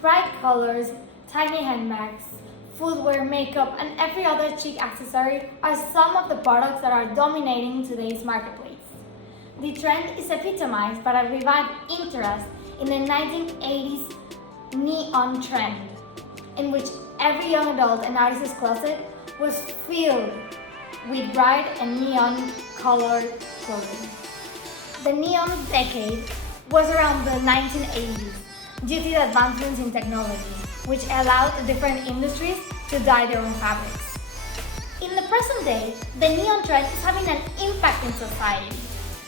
Bright colors, tiny handbags, footwear, makeup, and every other chic accessory are some of the products that are dominating today's marketplace. The trend is epitomized by a revived interest in the 1980s neon trend, in which every young adult and artist's closet was filled with bright and neon colored clothing. The neon decade was around the 1980s due to the advancements in technology, which allowed different industries to dye their own fabrics. In the present day, the neon trend is having an impact in society,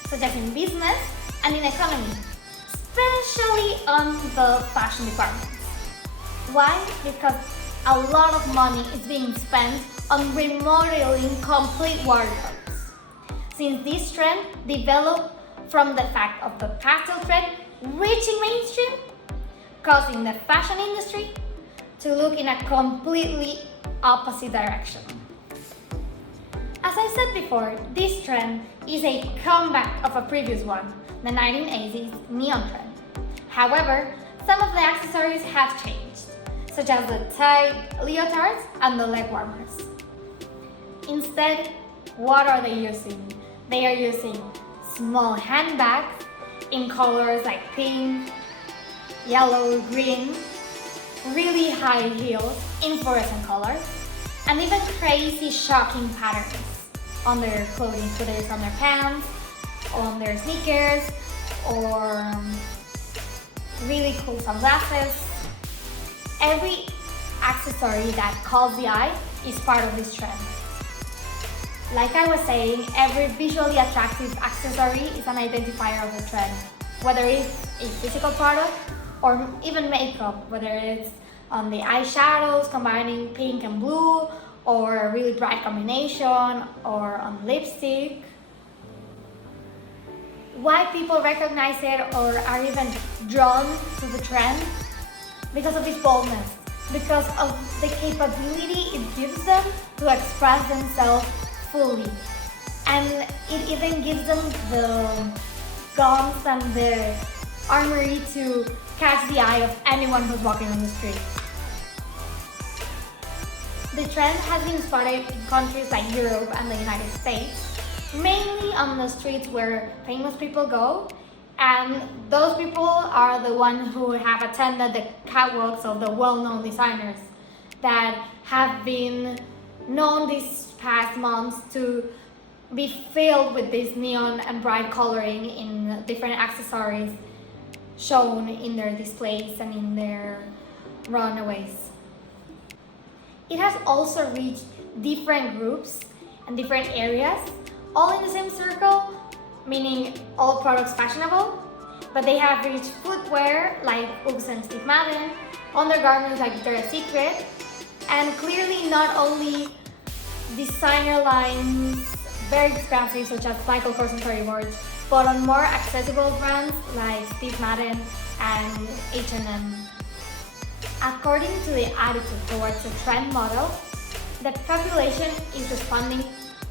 such as in business and in economy, especially on the fashion departments. Why? Because a lot of money is being spent on remodeling complete wardrobes. Since this trend developed from the fact of the pastel trend reaching mainstream, causing the fashion industry to look in a completely opposite direction. As I said before, this trend is a comeback of a previous one, the 1980s neon trend. However, some of the accessories have changed, such as the tight leotards and the leg warmers. Instead, what are they using? They are using small handbags in colors like pink, yellow, green, really high heels in fluorescent colors, and even crazy shocking patterns on their clothing, whether it's on their pants, on their sneakers, or really cool sunglasses. Every accessory that calls the eye is part of this trend. Like I was saying, every visually attractive accessory is an identifier of the trend, whether it's a physical product or even makeup, whether it's on the eyeshadows combining pink and blue, or a really bright combination, or on lipstick. Why people recognize it or are even drawn to the trend? Because of its boldness, because of the capability it gives them to express themselves fully. And it even gives them the guns and the armory to catch the eye of anyone who's walking on the street. The trend has been spotted in countries like Europe and the United States, mainly on the streets where famous people go, and those people are the ones who have attended the catwalks of the well-known designers that have been known these past months to be filled with this neon and bright coloring in different accessories shown in their displays and in their runaways. It has also reached different groups and different areas, all in the same circle, meaning all products fashionable, but they have reached footwear like Uggs and Steve Madden, undergarments like Victoria's Secret, and clearly not only designer lines, very expensive such as Michael Kors and storyboards, but on more accessible brands like Steve Madden and H&M. According to the attitude towards the trend model, the population is responding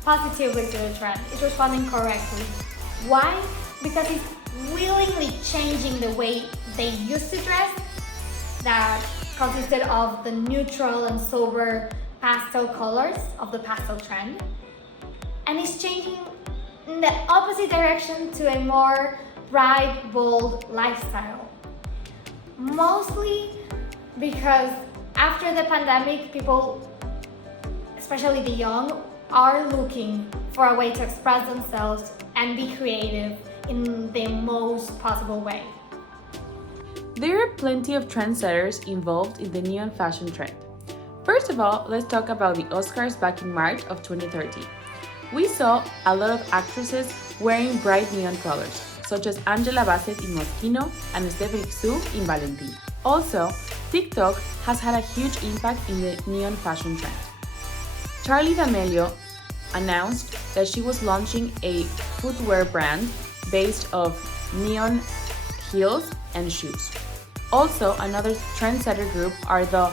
positively to the trend, it's responding correctly. Why? Because it's willingly changing the way they used to dress, that consisted of the neutral and sober pastel colors of the pastel trend, and it's changing in the opposite direction to a more bright, bold lifestyle. Mostly because after the pandemic, people, especially the young, are looking for a way to express themselves and be creative in the most possible way. There are plenty of trendsetters involved in the neon fashion trend. First of all, let's talk about the Oscars back in March of 2013. We saw a lot of actresses wearing bright neon colors, such as Angela Bassett in Moschino and Stephanie Xu in Valentine. Also, TikTok has had a huge impact in the neon fashion trend. Charli D'Amelio announced that she was launching a footwear brand based off neon heels and shoes. Also, another trendsetter group are the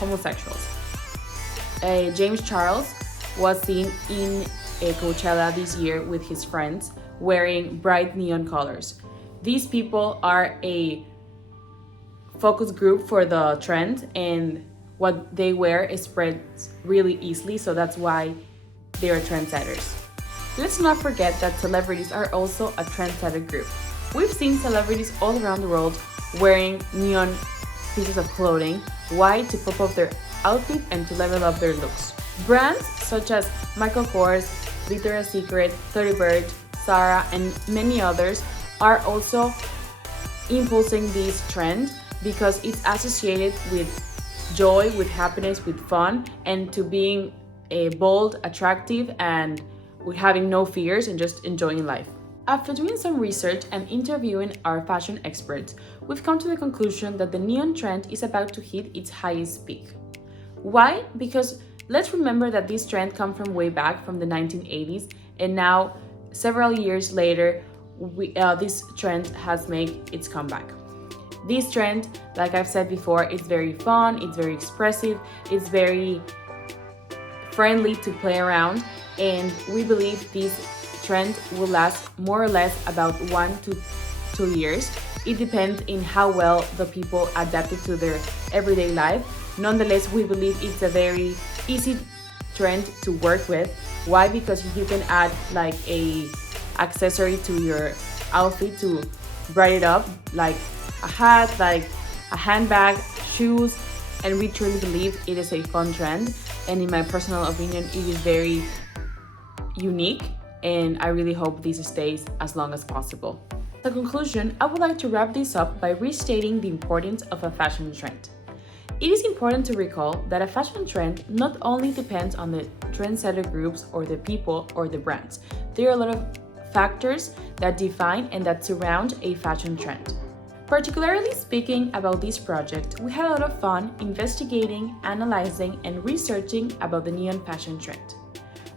homosexuals. James Charles was seen in Coachella this year with his friends wearing bright neon colors. These people are a focus group for the trend, and what they wear spreads really easily, so that's why they are trendsetters. Let's not forget that celebrities are also a trendsetter group. We've seen celebrities all around the world wearing neon pieces of clothing. Why? To pop up their outfit and to level up their looks. Brands such as Michael Kors, Victoria's Secret, 30 Bird, Zara, and many others are also impulsing this trend because it's associated with joy, with happiness, with fun, and to being bold, attractive, and with having no fears and just enjoying life. After doing some research and interviewing our fashion experts, we've come to the conclusion that the neon trend is about to hit its highest peak. Why? Because let's remember that this trend comes from way back from the 1980s, and now, several years later, this trend has made its comeback. This trend, like I've said before, is very fun, it's very expressive, it's very friendly to play around, and we believe this trend will last more or less about 1 to 2 years. It depends in how well the people adapt it to their everyday life. Nonetheless, we believe it's a very easy trend to work with. Why? Because you can add like a accessory to your outfit to brighten it up, like a hat, like a handbag, shoes, and we truly believe it is a fun trend, and in my personal opinion it is very unique, and I really hope this stays as long as possible. In conclusion, I would like to wrap this up by restating the importance of a fashion trend. It is important to recall that a fashion trend not only depends on the trendsetter groups or the people or the brands. There are a lot of factors that define and that surround a fashion trend. Particularly speaking about this project, we had a lot of fun investigating, analyzing, and researching about the neon fashion trend.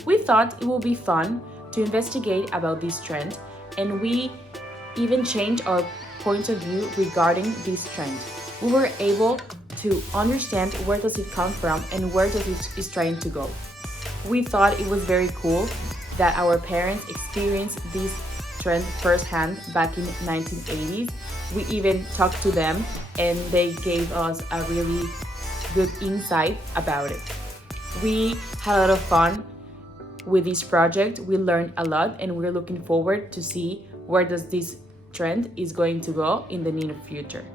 We thought it would be fun to investigate about this trend, and we even changed our point of view regarding this trend. We were able to understand where does it come from and where does it is trying to go. We thought it was very cool that our parents experienced this trend firsthand back in 1980s. We even talked to them and they gave us a really good insight about it. We had a lot of fun with this project. We learned a lot and we're looking forward to see where does this trend is going to go in the near future.